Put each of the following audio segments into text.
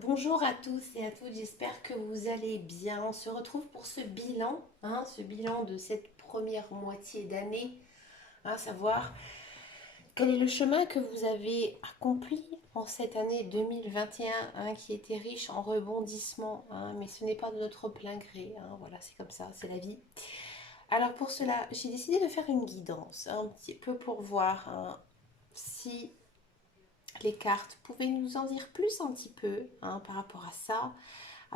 Bonjour à tous et à toutes, j'espère que vous allez bien. On se retrouve pour ce bilan, ce bilan de cette première moitié d'année, à savoir quel est le chemin que vous avez accompli en cette année 2021, qui était riche en rebondissements, mais ce n'est pas de notre plein gré, voilà, c'est comme ça, c'est la vie. Alors pour cela, j'ai décidé de faire une guidance, un petit peu pour voir si les cartes pouvaient nous en dire plus un petit peu par rapport à ça,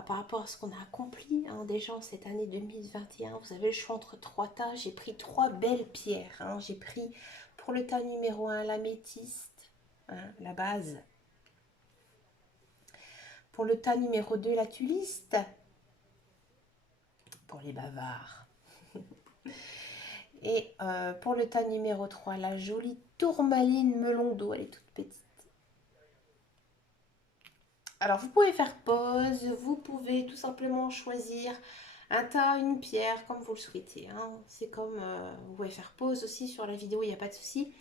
par rapport à ce qu'on a accompli déjà en cette année 2021. Vous avez le choix entre trois tas. J'ai pris trois belles pierres. J'ai pris pour le tas numéro un l'améthyste, la base. Pour le tas numéro 2 la tuliste, pour les bavards. Et pour le tas numéro 3 la jolie tourmaline melon d'eau, elle est toute petite. Alors vous pouvez faire pause, vous pouvez tout simplement choisir un tas, une pierre, comme vous le souhaitez. C'est comme, vous pouvez faire pause aussi sur la vidéo, il n'y a pas de souci.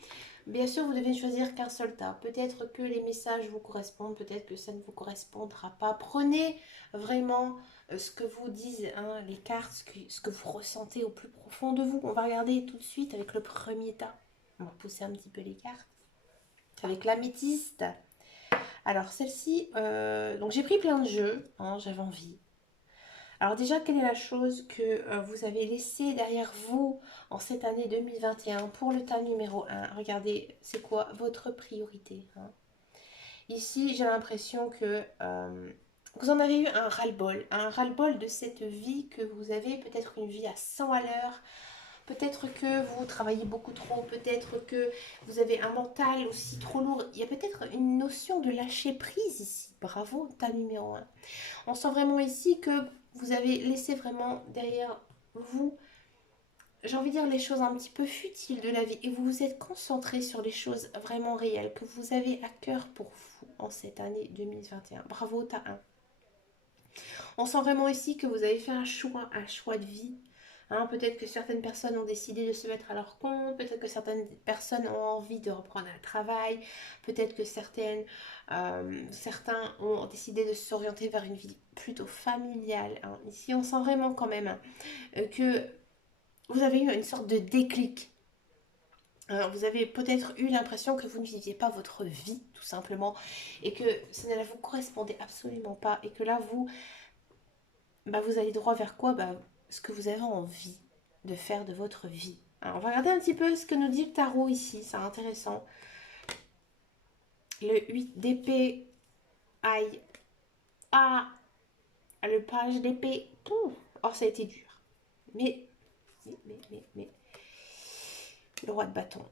Bien sûr, vous devez choisir qu'un seul tas. Peut-être que les messages vous correspondent, peut-être que ça ne vous correspondra pas. Prenez vraiment ce que vous disent les cartes, ce que vous ressentez au plus profond de vous. On va regarder tout de suite avec le premier tas. On va pousser un petit peu les cartes. Avec l'améthyste. Alors celle-ci, donc j'ai pris plein de jeux, j'avais envie. Alors déjà, quelle est la chose que vous avez laissée derrière vous en cette année 2021 pour le tas numéro un? Regardez, c'est quoi votre priorité, Ici, j'ai l'impression que vous en avez eu un ras-le-bol de cette vie que vous avez, peut-être une vie à 100 à l'heure, peut-être que vous travaillez beaucoup trop, peut-être que vous avez un mental aussi trop lourd. Il y a peut-être une notion de lâcher prise ici. Bravo, tas numéro un. On sent vraiment ici que vous avez laissé vraiment derrière vous, j'ai envie de dire, les choses un petit peu futiles de la vie et vous vous êtes concentré sur les choses vraiment réelles que vous avez à cœur pour vous en cette année 2021. Bravo, tas un. On sent vraiment ici que vous avez fait un choix de vie. Peut-être que certaines personnes ont décidé de se mettre à leur compte, peut-être que certaines personnes ont envie de reprendre un travail, peut-être que certains ont décidé de s'orienter vers une vie plutôt familiale. Ici, on sent vraiment quand même que vous avez eu une sorte de déclic. Vous avez peut-être eu l'impression que vous ne viviez pas votre vie, tout simplement, et que ça ne vous correspondait absolument pas, et que là, vous allez droit vers quoi? Ce que vous avez envie de faire de votre vie. Alors, on va regarder un petit peu ce que nous dit le tarot ici, c'est intéressant. Le 8 d'épée, aïe, ah, le page d'épée, oh, ça a été dur. Mais, le roi de bâton.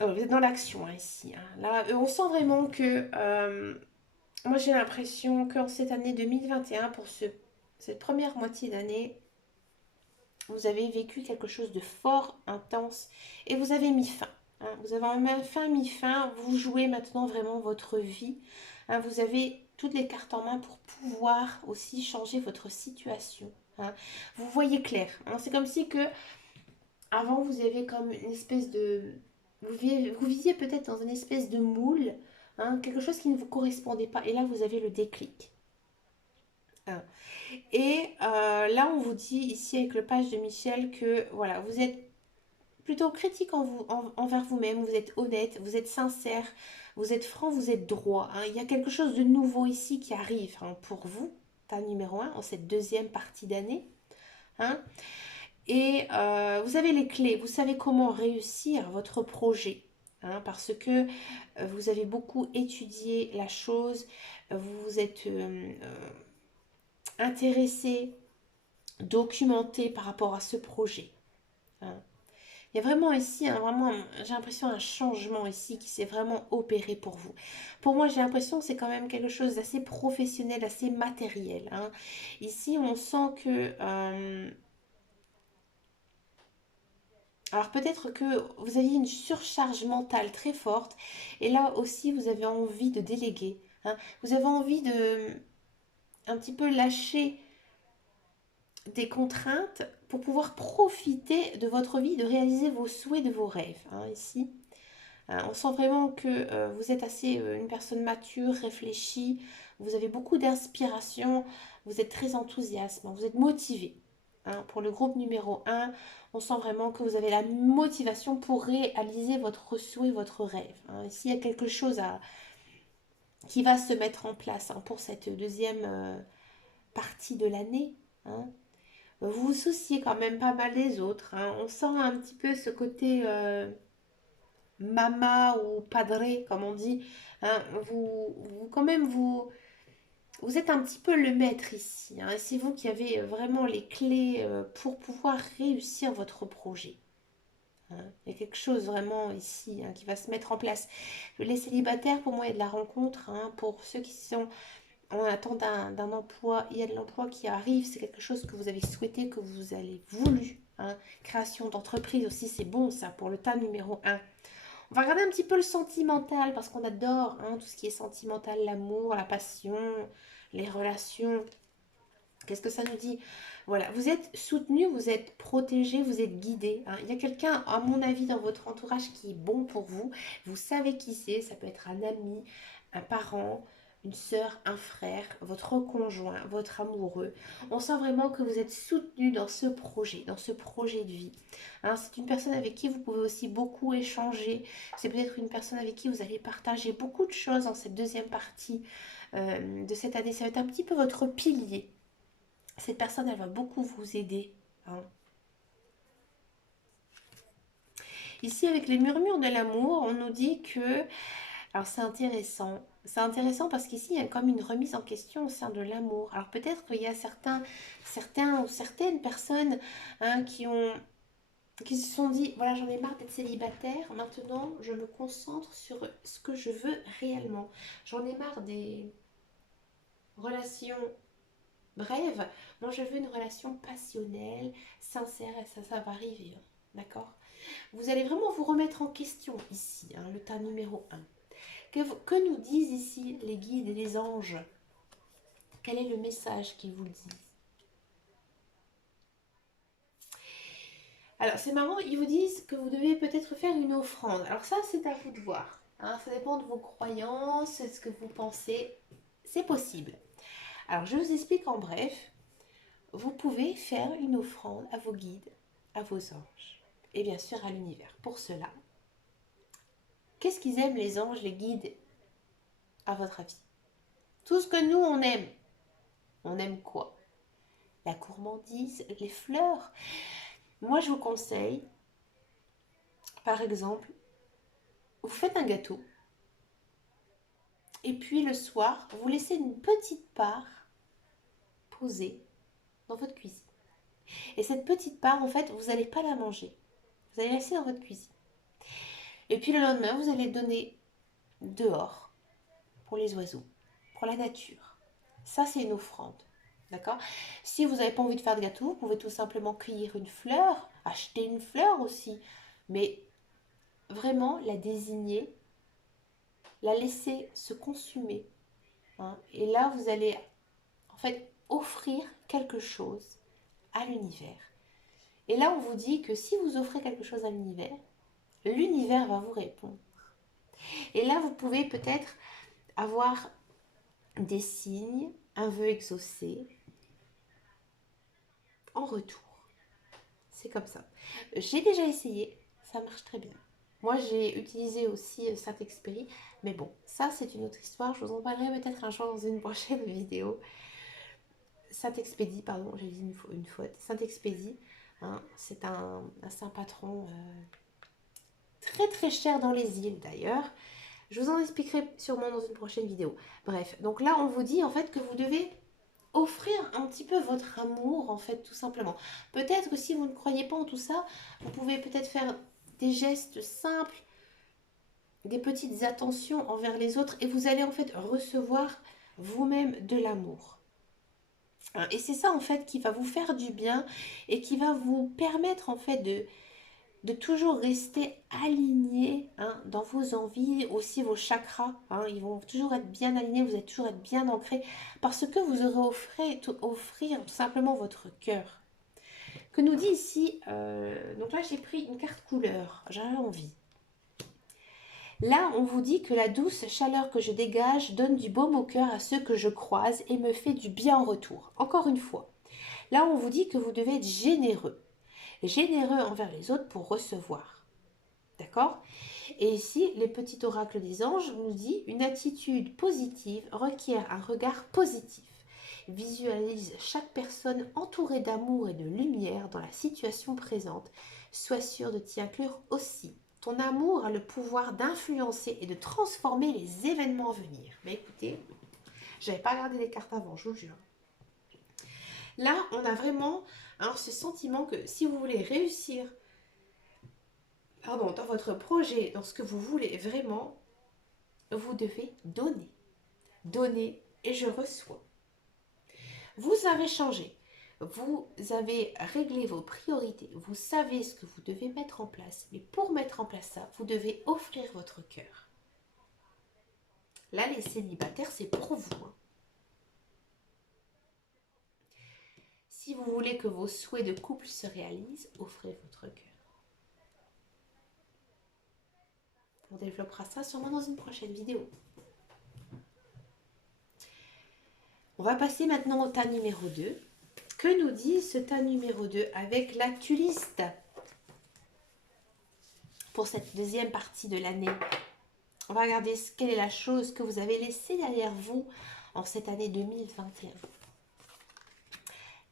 Vous êtes dans l'action ici. Là, on sent vraiment que, moi j'ai l'impression qu'en cette année 2021, pour cette première moitié d'année, vous avez vécu quelque chose de fort, intense, et vous avez mis fin. Vous avez enfin mis fin, vous jouez maintenant vraiment votre vie. Vous avez toutes les cartes en main pour pouvoir aussi changer votre situation. Vous voyez clair. C'est comme si que avant vous avez comme une espèce de... Vous viviez peut-être dans une espèce de moule, quelque chose qui ne vous correspondait pas. Et là, vous avez le déclic. Hein. Et là, on vous dit ici avec le page de Michel que voilà, vous êtes plutôt critique envers vous-même, vous êtes honnête, vous êtes sincère, vous êtes franc, vous êtes droit. Il y a quelque chose de nouveau ici qui arrive pour vous, tas numéro un, en cette deuxième partie d'année. Hein. Et vous avez les clés, vous savez comment réussir votre projet. Parce que vous avez beaucoup étudié la chose, vous vous êtes intéressé, documenté par rapport à ce projet. Hein. Il y a vraiment ici, j'ai l'impression, un changement ici qui s'est vraiment opéré pour vous. Pour moi, j'ai l'impression que c'est quand même quelque chose d'assez professionnel, assez matériel. Ici, on sent que... alors peut-être que vous aviez une surcharge mentale très forte et là aussi vous avez envie de déléguer. Vous avez envie de un petit peu lâcher des contraintes pour pouvoir profiter de votre vie, de réaliser vos souhaits, de vos rêves. Ici. Hein. On sent vraiment que vous êtes assez une personne mature, réfléchie, vous avez beaucoup d'inspiration, vous êtes très enthousiaste, vous êtes motivé. Hein. Pour le groupe numéro 1, on sent vraiment que vous avez la motivation pour réaliser votre souhait, votre rêve. Hein. S'il y a quelque chose qui va se mettre en place pour cette deuxième partie de l'année, hein, vous vous souciez quand même pas mal des autres. Hein. On sent un petit peu ce côté mama ou padré, comme on dit. Hein. Quand même, vous êtes un petit peu le maître ici. Hein. Et c'est vous qui avez vraiment les clés pour pouvoir réussir votre projet. Hein. Il y a quelque chose vraiment ici qui va se mettre en place. Les célibataires, pour moi, il y a de la rencontre. Hein. Pour ceux qui sont en attente d'un emploi, il y a de l'emploi qui arrive. C'est quelque chose que vous avez souhaité, que vous avez voulu. Hein. Création d'entreprise aussi, c'est bon ça pour le tas numéro 1. On va regarder un petit peu le sentimental parce qu'on adore tout ce qui est sentimental, l'amour, la passion, les relations. Qu'est-ce que ça nous dit? Voilà, vous êtes soutenu, vous êtes protégé, vous êtes guidé. Hein. Il y a quelqu'un, à mon avis, dans votre entourage qui est bon pour vous. Vous savez qui c'est. Ça peut être un ami, un parent, une sœur, un frère, votre conjoint, votre amoureux. On sent vraiment que vous êtes soutenu dans ce projet de vie. Hein, c'est une personne avec qui vous pouvez aussi beaucoup échanger. C'est peut-être une personne avec qui vous allez partager beaucoup de choses dans cette deuxième partie de cette année. Ça va être un petit peu votre pilier. Cette personne, elle va beaucoup vous aider. Hein. Ici, avec les murmures de l'amour, on nous dit que... Alors, c'est intéressant. C'est intéressant parce qu'ici, il y a comme une remise en question au sein de l'amour. Alors, peut-être qu'il y a certains ou certaines personnes qui se sont dit, voilà, j'en ai marre d'être célibataire. Maintenant, je me concentre sur ce que je veux réellement. J'en ai marre des relations bref, moi je veux une relation passionnelle, sincère, et ça va arriver. Hein. D'accord? Vous allez vraiment vous remettre en question ici, le tas numéro 1. Que nous disent ici les guides et les anges? Quel est le message qu'ils vous disent? Alors c'est marrant, ils vous disent que vous devez peut-être faire une offrande. Alors ça c'est à vous de voir. Hein, ça dépend de vos croyances, de ce que vous pensez. C'est possible. Alors je vous explique en bref. Vous pouvez faire une offrande à vos guides, à vos anges et bien sûr à l'univers. Pour cela, qu'est-ce qu'ils aiment les anges, les guides, à votre avis? Tout ce que nous on aime. On aime quoi? La gourmandise, les fleurs. Moi je vous conseille, par exemple, vous faites un gâteau et puis le soir, vous laissez une petite part posée dans votre cuisine. Et cette petite part, en fait, vous n'allez pas la manger. Vous allez la laisser dans votre cuisine. Et puis le lendemain, vous allez donner dehors pour les oiseaux, pour la nature. Ça, c'est une offrande. D'accord? Si vous n'avez pas envie de faire de gâteau, vous pouvez tout simplement cueillir une fleur, acheter une fleur aussi. Mais vraiment la désigner, la laisser se consumer. Hein, et là, vous allez en fait offrir quelque chose à l'univers. Et là, on vous dit que si vous offrez quelque chose à l'univers va vous répondre. Et là, vous pouvez peut-être avoir des signes, un vœu exaucé en retour. C'est comme ça. J'ai déjà essayé, ça marche très bien. Moi, j'ai utilisé aussi Saint-Exupéry, mais bon, ça c'est une autre histoire. Je vous en parlerai peut-être un jour dans une prochaine vidéo. Saint-Expédie, pardon, j'ai dit une faute. Saint-Expédie, hein, c'est un saint patron très très cher dans les îles d'ailleurs. Je vous en expliquerai sûrement dans une prochaine vidéo. Bref, donc là on vous dit en fait que vous devez offrir un petit peu votre amour en fait tout simplement. Peut-être que si vous ne croyez pas en tout ça, vous pouvez peut-être faire des gestes simples, des petites attentions envers les autres et vous allez en fait recevoir vous-même de l'amour. Et c'est ça en fait qui va vous faire du bien et qui va vous permettre en fait de toujours rester aligné dans vos envies, aussi vos chakras. Ils vont toujours être bien alignés, vous allez toujours être bien ancré parce que vous aurez offrir tout simplement votre cœur. Que nous dit ici, donc là j'ai pris une carte couleur, j'avais envie. Là, on vous dit que la douce chaleur que je dégage donne du baume au cœur à ceux que je croise et me fait du bien en retour. Encore une fois, là, on vous dit que vous devez être généreux. Généreux envers les autres pour recevoir. D'accord? Et ici, les petits oracles des anges nous dit une attitude positive requiert un regard positif. Visualise chaque personne entourée d'amour et de lumière dans la situation présente. Sois sûr de t'y inclure aussi. Ton amour a le pouvoir d'influencer et de transformer les événements à venir. Mais écoutez, j'avais pas regardé les cartes avant, je vous jure. Là, on a vraiment ce sentiment que si vous voulez réussir dans votre projet, dans ce que vous voulez vraiment, vous devez donner. Donner et je reçois. Vous avez changé. Vous avez réglé vos priorités. Vous savez ce que vous devez mettre en place. Mais pour mettre en place ça, vous devez offrir votre cœur. Là, les célibataires, c'est pour vous. Si vous voulez que vos souhaits de couple se réalisent, offrez votre cœur. On développera ça sûrement dans une prochaine vidéo. On va passer maintenant au tas numéro 2. Que nous dit ce tas numéro 2 avec l'actu-liste pour cette deuxième partie de l'année? On va regarder quelle est la chose que vous avez laissée derrière vous en cette année 2021.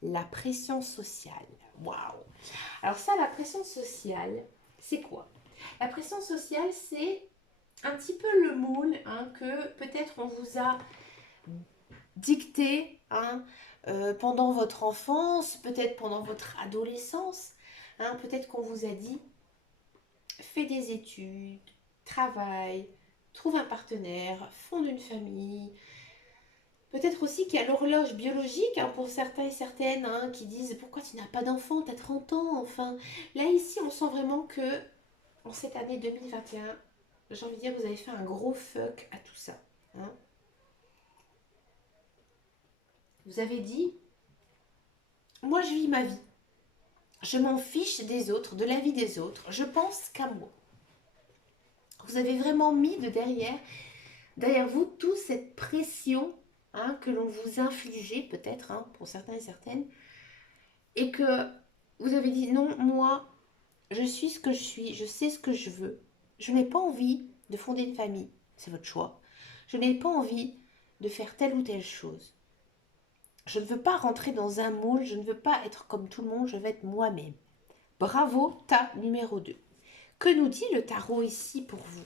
La pression sociale. Waouh! Alors ça, la pression sociale, c'est quoi? La pression sociale, c'est un petit peu le moule que peut-être on vous a dicté pendant votre enfance, peut-être pendant votre adolescence. Peut-être qu'on vous a dit, fais des études, travaille, trouve un partenaire, fonde une famille. Peut-être aussi qu'il y a l'horloge biologique pour certains et certaines qui disent pourquoi tu n'as pas d'enfant, tu as 30 ans, enfin. Là, ici, on sent vraiment que en cette année 2021, j'ai envie de dire, vous avez fait un gros fuck à tout ça. Vous avez dit, moi je vis ma vie. Je m'en fiche des autres, de la vie des autres. Je pense qu'à moi. Vous avez vraiment mis derrière vous toute cette pression que l'on vous infligeait peut-être pour certains et certaines. Et que vous avez dit non, moi, je suis ce que je suis, je sais ce que je veux. Je n'ai pas envie de fonder une famille, c'est votre choix. Je n'ai pas envie de faire telle ou telle chose. Je ne veux pas rentrer dans un moule, je ne veux pas être comme tout le monde, je veux être moi-même. Bravo, tas numéro 2. Que nous dit le tarot ici pour vous?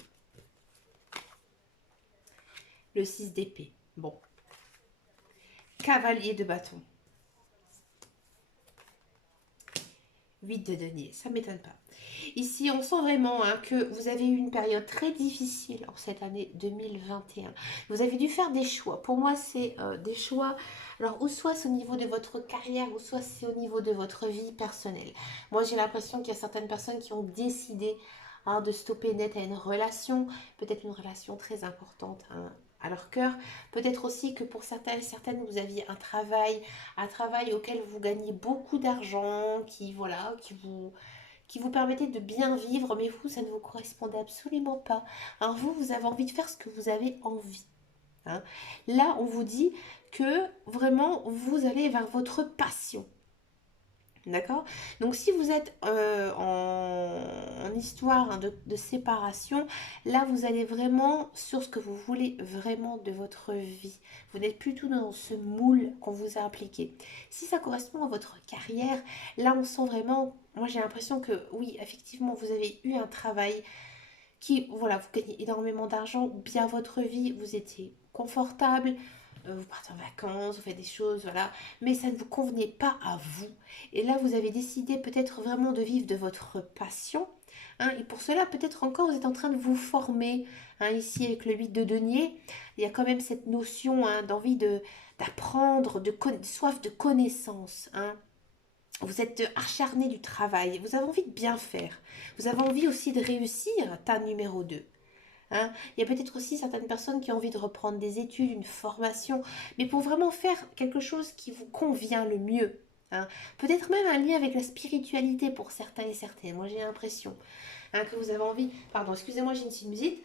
Le 6 d'épée. Bon. Cavalier de bâton. 8 de denier, ça ne m'étonne pas. Ici, on sent vraiment que vous avez eu une période très difficile en cette année 2021. Vous avez dû faire des choix. Pour moi, c'est des choix, alors ou soit c'est au niveau de votre carrière, ou soit c'est au niveau de votre vie personnelle. Moi, j'ai l'impression qu'il y a certaines personnes qui ont décidé de stopper net à une relation, peut-être une relation très importante à leur cœur. Peut-être aussi que pour certaines, vous aviez un travail auquel vous gagnez beaucoup d'argent, qui vous permettait de bien vivre, mais vous, ça ne vous correspondait absolument pas. Alors vous avez envie de faire ce que vous avez envie. Là, on vous dit que vraiment, vous allez vers votre passion. D'accord? Donc si vous êtes en histoire de séparation, là vous allez vraiment sur ce que vous voulez vraiment de votre vie. Vous n'êtes plus tout dans ce moule qu'on vous a appliqué. Si ça correspond à votre carrière, là on sent vraiment, moi j'ai l'impression que oui, effectivement vous avez eu un travail qui, voilà, vous gagnez énormément d'argent, bien votre vie, vous étiez confortable, vous partez en vacances, vous faites des choses, voilà, mais ça ne vous convenait pas à vous. Et là, vous avez décidé peut-être vraiment de vivre de votre passion. Et pour cela, peut-être encore, vous êtes en train de vous former. Ici, avec le 8 de denier, il y a quand même cette notion d'envie d'apprendre, soif de connaissance. Vous êtes acharné du travail, vous avez envie de bien faire. Vous avez envie aussi de réussir, tas numéro 2. Il y a peut-être aussi certaines personnes qui ont envie de reprendre des études, une formation, mais pour vraiment faire quelque chose qui vous convient le mieux. hein. Peut-être même un lien avec la spiritualité pour certains et certaines. Moi, j'ai l'impression hein, que vous avez envie... Pardon, excusez-moi, j'ai une sinusite.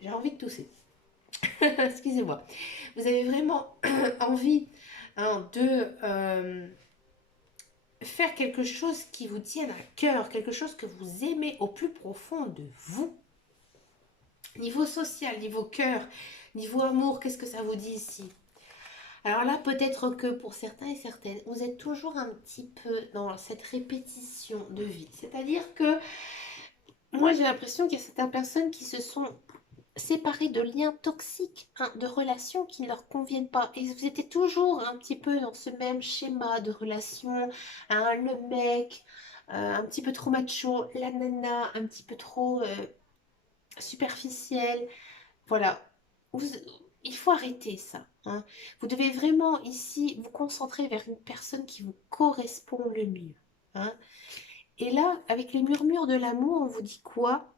J'ai envie de tousser. Excusez-moi. Vous avez vraiment envie hein, de faire quelque chose qui vous tienne à cœur, quelque chose que vous aimez au plus profond de vous. Niveau social, niveau cœur, niveau amour, qu'est-ce que ça vous dit ici? Alors là, peut-être que pour certains et certaines, vous êtes toujours un petit peu dans cette répétition de vie. C'est-à-dire que moi, j'ai l'impression qu'il y a certaines personnes qui se sont séparées de liens toxiques, hein, de relations qui ne leur conviennent pas. Et vous étiez toujours un petit peu dans ce même schéma de relation, hein, le mec, un petit peu trop macho, la nana, un petit peu trop superficielle. Voilà. Vous- il faut arrêter ça, hein. Vous devez vraiment ici vous concentrer vers une personne qui vous correspond le mieux, hein. Et là, avec les murmures de l'amour, on vous dit quoi?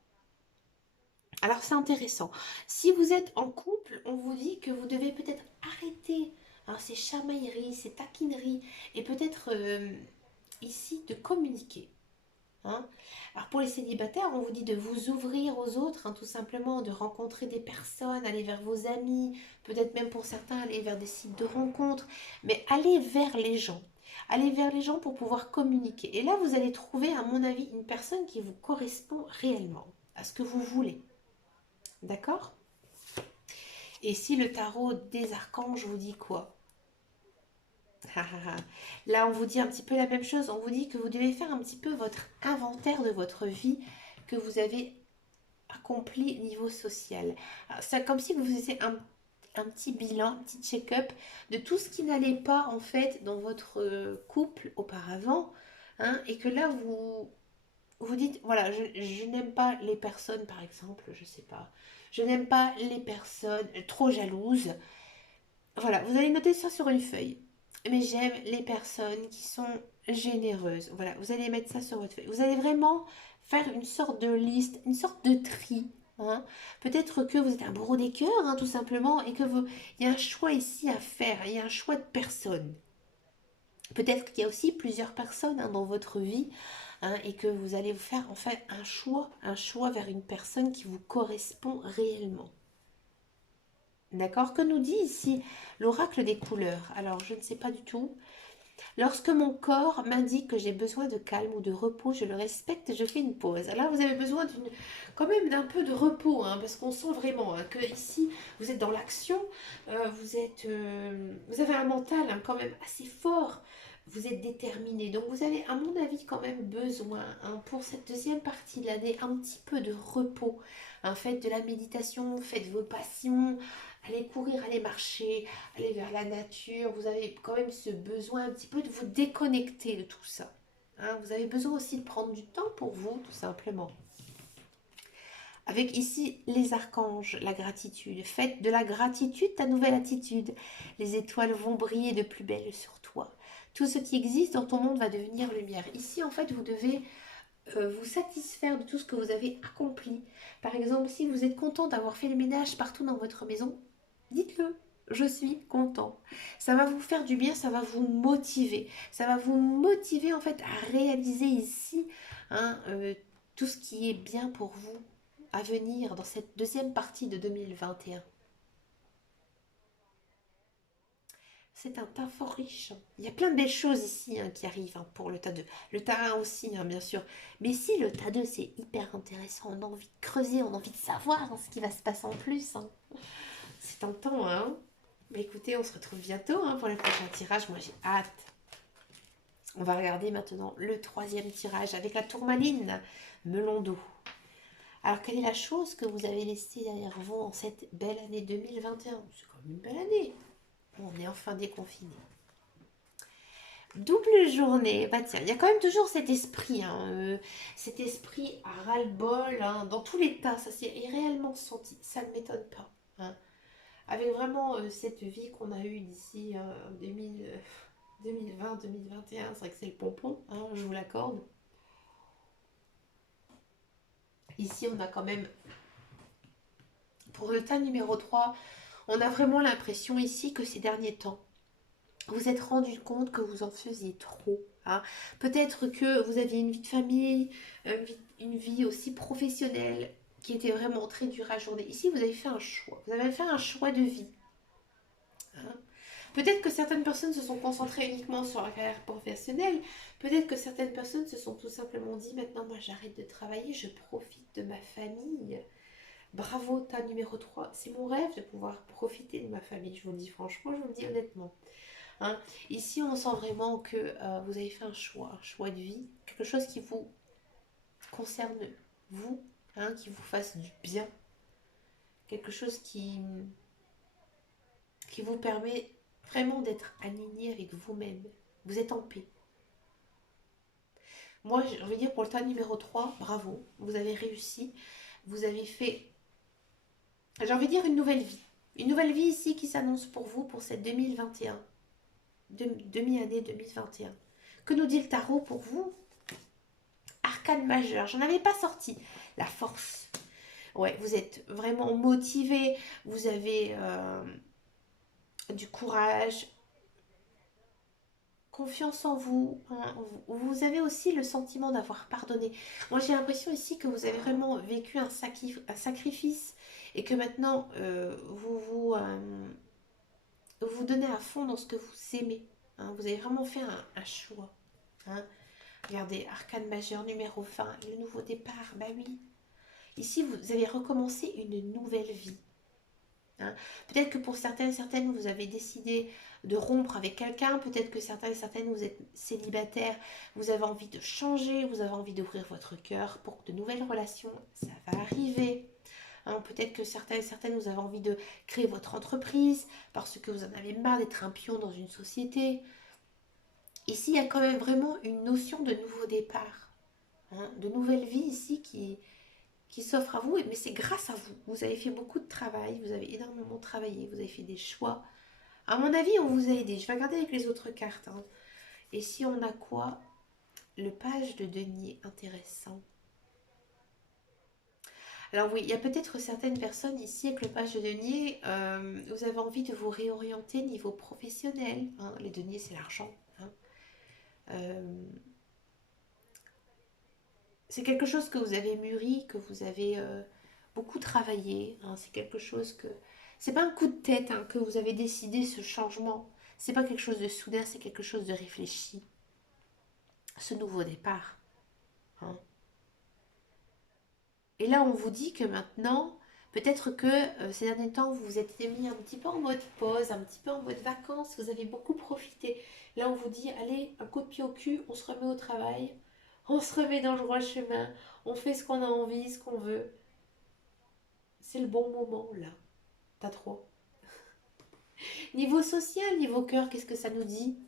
Alors c'est intéressant. Si vous êtes en couple, on vous dit que vous devez peut-être arrêter hein, ces chamailleries, ces taquineries, et peut-être ici de communiquer, hein. Alors pour les célibataires, on vous dit de vous ouvrir aux autres, hein, tout simplement, de rencontrer des personnes, aller vers vos amis, peut-être même pour certains aller vers des sites de rencontres, mais aller vers les gens. Aller vers les gens pour pouvoir communiquer. Et là, vous allez trouver, à mon avis, une personne qui vous correspond réellement à ce que vous voulez. D'accord? Et si le tarot des archanges vous dit quoi? Là, on vous dit un petit peu la même chose. On vous dit que vous devez faire un petit peu votre inventaire de votre vie que vous avez accompli niveau social. C'est comme si vous faisiez un petit bilan, un petit check-up de tout ce qui n'allait pas en fait dans votre couple auparavant, hein, et que là vous dites voilà je n'aime pas les personnes par exemple, je sais pas, je n'aime pas les personnes trop jalouses. Voilà, vous allez noter ça sur une feuille. Mais j'aime les personnes qui sont généreuses. Voilà, vous allez mettre ça sur votre feuille. Vous allez vraiment faire une sorte de liste, une sorte de tri, hein. Peut-être que vous êtes un bourreau des cœurs, hein, tout simplement, et que vous, il y a un choix ici à faire. Il y a un choix de personne. Peut-être qu'il y a aussi plusieurs personnes hein, dans votre vie hein, et que vous allez vous faire en fait un choix vers une personne qui vous correspond réellement. D'accord? Que nous dit ici l'oracle des couleurs? Alors, je ne sais pas du tout. Lorsque mon corps m'indique que j'ai besoin de calme ou de repos, je le respecte et je fais une pause. Alors, vous avez besoin quand même d'un peu de repos, hein, parce qu'on sent vraiment hein, que ici, vous êtes dans l'action, vous avez un mental hein, quand même assez fort. Vous êtes déterminé, donc vous avez à mon avis quand même besoin hein, pour cette deuxième partie de l'année un petit peu de repos. Hein, faites de la méditation, faites vos passions, allez courir, allez marcher, allez vers la nature. Vous avez quand même ce besoin un petit peu de vous déconnecter de tout ça, hein. Vous avez besoin aussi de prendre du temps pour vous, tout simplement. Avec ici les archanges, la gratitude. Faites de la gratitude ta nouvelle attitude. Les étoiles vont briller de plus belle sur toi. Tout ce qui existe dans ton monde va devenir lumière. Ici, en fait, vous devez vous satisfaire de tout ce que vous avez accompli. Par exemple, si vous êtes content d'avoir fait le ménage partout dans votre maison, dites-le. Je suis content. Ça va vous faire du bien, ça va vous motiver. Ça va vous motiver en fait à réaliser ici hein, tout ce qui est bien pour vous à venir dans cette deuxième partie de 2021. C'est un tas fort riche. Il y a plein de belles choses ici hein, qui arrivent hein, pour le tas 2. Le tas 1 aussi, hein, bien sûr. Mais si le tas 2, c'est hyper intéressant. On a envie de creuser, on a envie de savoir hein, ce qui va se passer en plus, hein. C'est tentant, hein. Mais écoutez, on se retrouve bientôt hein, pour le prochain tirage. Moi, j'ai hâte. On va regarder maintenant le troisième tirage avec la tourmaline melon d'eau. Alors, quelle est la chose que vous avez laissée derrière vous en cette belle année 2021? C'est quand même une belle année. On est enfin déconfiné. Double journée, bah tiens, il y a quand même toujours cet esprit, hein, cet esprit à ras-le-bol, hein, dans tous les tas, ça s'est réellement senti, ça ne m'étonne pas, hein. Avec vraiment cette vie qu'on a eue d'ici 2020-2021, c'est vrai que c'est le pompon, hein, je vous l'accorde. Ici, on a quand même, pour le tas numéro 3, on a vraiment l'impression ici que ces derniers temps, vous êtes rendu compte que vous en faisiez trop. Hein. Peut-être que vous aviez une vie de famille, une vie aussi professionnelle qui était vraiment très dure à journée. Ici, vous avez fait un choix. Vous avez fait un choix de vie. Hein. Peut-être que certaines personnes se sont concentrées uniquement sur la carrière professionnelle. Peut-être que certaines personnes se sont tout simplement dit maintenant, moi j'arrête de travailler, je profite de ma famille. Bravo, ta numéro 3. C'est mon rêve de pouvoir profiter de ma famille. Je vous le dis franchement, je vous le dis honnêtement. Hein. Ici, on sent vraiment que vous avez fait un choix de vie, quelque chose qui vous concerne vous, hein, qui vous fasse du bien, quelque chose qui vous permet vraiment d'être aligné avec vous-même. Vous êtes en paix. Moi, je veux dire, pour le tas numéro 3, bravo, vous avez réussi, vous avez fait, j'ai envie de dire, une nouvelle vie. Une nouvelle vie ici qui s'annonce pour vous pour cette 2021, demi-année 2021. Que nous dit le tarot pour vous? Arcane majeur, j'en avais pas sorti. La force. Ouais, vous êtes vraiment motivé, vous avez du courage, confiance en vous. Hein. Vous avez aussi le sentiment d'avoir pardonné. Moi, j'ai l'impression ici que vous avez vraiment vécu un sacrifice et que maintenant, vous donnez à fond dans ce que vous aimez. Hein. Vous avez vraiment fait un choix. Hein. Regardez, arcane majeur numéro 20, le nouveau départ. Bah oui, ici, vous avez recommencé une nouvelle vie. Hein. Peut-être que pour certains et certaines, vous avez décidé de rompre avec quelqu'un. Peut-être que certains et certaines, vous êtes célibataire. Vous avez envie de changer. Vous avez envie d'ouvrir votre cœur pour de nouvelles relations. Ça va arriver. Hein. Peut-être que certains et certaines, vous avez envie de créer votre entreprise parce que vous en avez marre d'être un pion dans une société. Ici, il y a quand même vraiment une notion de nouveau départ. Hein, de nouvelle vie ici qui s'offre à vous, mais c'est grâce à vous. Vous avez fait beaucoup de travail, vous avez énormément travaillé, vous avez fait des choix. À mon avis, on vous a aidé. Je vais regarder avec les autres cartes. Hein. Et si on a quoi? Le page de denier, intéressant. Alors oui, il y a peut-être certaines personnes ici avec le page de denier, vous avez envie de vous réorienter niveau professionnel. Hein. Les deniers, c'est l'argent. Hein. Euh, c'est quelque chose que vous avez mûri, que vous avez beaucoup travaillé. Hein. C'est quelque chose que... C'est pas un coup de tête hein, que vous avez décidé ce changement. C'est pas quelque chose de soudain, c'est quelque chose de réfléchi. Ce nouveau départ. Hein. Et là, on vous dit que maintenant, peut-être que ces derniers temps, vous vous êtes mis un petit peu en mode pause, un petit peu en mode vacances, vous avez beaucoup profité. Là, on vous dit, allez, un coup de pied au cul, on se remet au travail, on se remet dans le droit chemin, on fait ce qu'on a envie, ce qu'on veut. C'est le bon moment, là. T'as trop. Niveau social, niveau cœur, qu'est-ce que ça nous dit?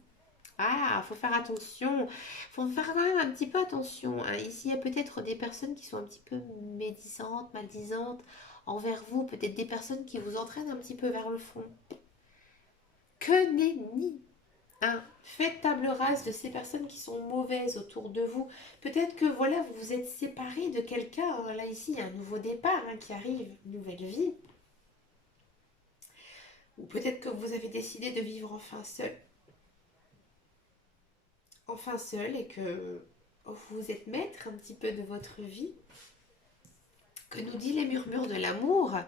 Ah, faut faire attention. Faut faire quand même un petit peu attention. Hein. Ici, il y a peut-être des personnes qui sont un petit peu médisantes, maldisantes envers vous. Peut-être des personnes qui vous entraînent un petit peu vers le fond. Que nenni! Hein. Faites table rase de ces personnes qui sont mauvaises autour de vous. Peut-être que voilà, vous vous êtes séparés de quelqu'un. Hein. Là, ici, il y a un nouveau départ hein, qui arrive, une nouvelle vie. Ou peut-être que vous avez décidé de vivre enfin seul et que vous êtes maître un petit peu de votre vie. Que nous dit les murmures de l'amour?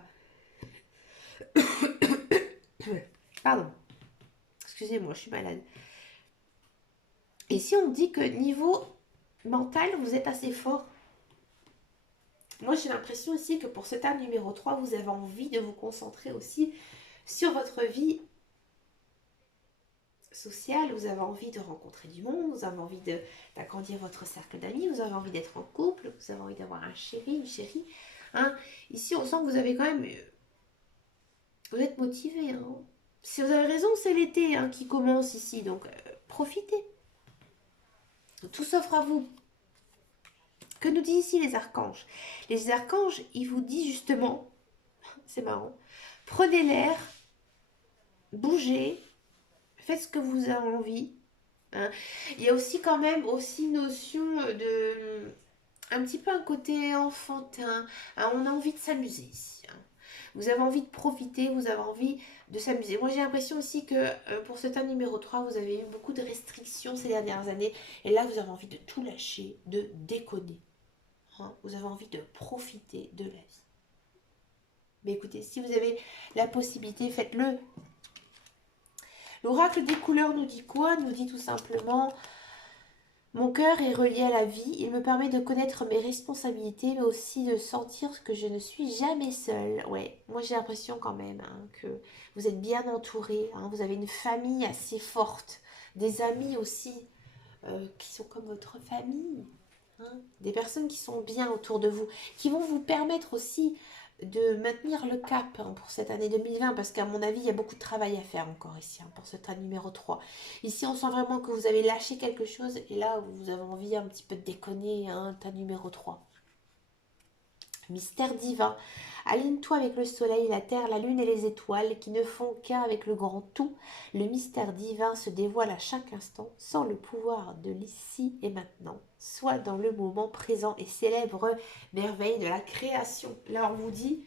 Pardon, excusez-moi, je suis malade. Et si on dit que niveau mental, vous êtes assez fort? Moi, j'ai l'impression aussi que pour ce tas numéro 3, vous avez envie de vous concentrer aussi sur votre vie sociale, vous avez envie de rencontrer du monde, vous avez envie d'agrandir votre cercle d'amis, vous avez envie d'être en couple, vous avez envie d'avoir un chéri, une chérie. Hein. Ici, on sent que vous avez quand même... Vous êtes motivé. Hein. Si vous avez raison, c'est l'été hein, qui commence ici, donc profitez. Tout s'offre à vous. Que nous disent ici les archanges? Les archanges, ils vous disent justement, c'est marrant, prenez l'air, bougez, faites ce que vous avez envie. Hein. Il y a aussi quand même aussi notion de... Un petit peu un côté enfantin. Hein. On a envie de s'amuser ici. Hein. Vous avez envie de profiter, vous avez envie de s'amuser. Moi, j'ai l'impression aussi que pour ce thème numéro 3, vous avez eu beaucoup de restrictions ces dernières années. Et là, vous avez envie de tout lâcher, de déconner. Hein. Vous avez envie de profiter de la vie. Mais écoutez, si vous avez la possibilité, faites-le. L'oracle des couleurs nous dit quoi? Nous dit tout simplement: mon cœur est relié à la vie, il me permet de connaître mes responsabilités, mais aussi de sentir que je ne suis jamais seule. Ouais, moi j'ai l'impression quand même que vous êtes bien entouré, vous avez une famille assez forte, des amis aussi qui sont comme votre famille, des personnes qui sont bien autour de vous, qui vont vous permettre aussi de maintenir le cap pour cette année 2020, parce qu'à mon avis, il y a beaucoup de travail à faire encore ici, pour ce tas numéro 3. Ici, on sent vraiment que vous avez lâché quelque chose, et là, vous avez envie un petit peu de déconner, tas numéro 3. Mystère divin. Aligne-toi avec le soleil, la terre, la lune et les étoiles qui ne font qu'un avec le grand tout. Le mystère divin se dévoile à chaque instant sans le pouvoir de l'ici et maintenant. Sois dans le moment présent et célèbre merveille de la création. Là, on vous dit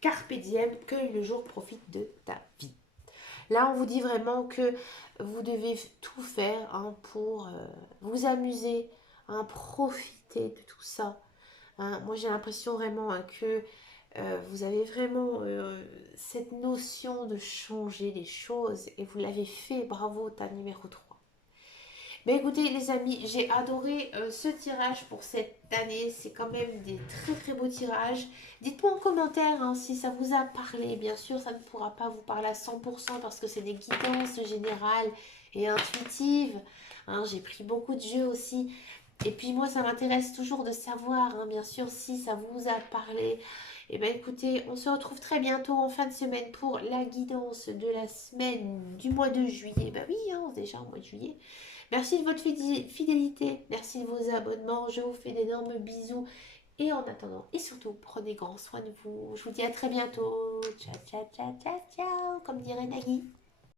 carpe diem, cueille le jour, profite de ta vie. Là, on vous dit vraiment que vous devez tout faire pour vous amuser, profiter de tout ça. Moi, j'ai l'impression vraiment que vous avez vraiment cette notion de changer les choses et vous l'avez fait. Bravo, ta numéro 3. Mais écoutez, les amis, j'ai adoré ce tirage pour cette année. C'est quand même des très très beaux tirages. Dites-moi en commentaire si ça vous a parlé. Bien sûr, ça ne pourra pas vous parler à 100% parce que c'est des guidances générales et intuitives. J'ai pris beaucoup de jeux aussi. Et puis moi, ça m'intéresse toujours de savoir, bien sûr, si ça vous a parlé. Eh bien écoutez, on se retrouve très bientôt en fin de semaine pour la guidance de la semaine du mois de juillet. Ben oui, déjà au mois de juillet. Merci de votre fidélité, merci de vos abonnements. Je vous fais d'énormes bisous. Et en attendant, et surtout, prenez grand soin de vous. Je vous dis à très bientôt. Ciao, ciao, ciao, ciao, ciao, comme dirait Nagui.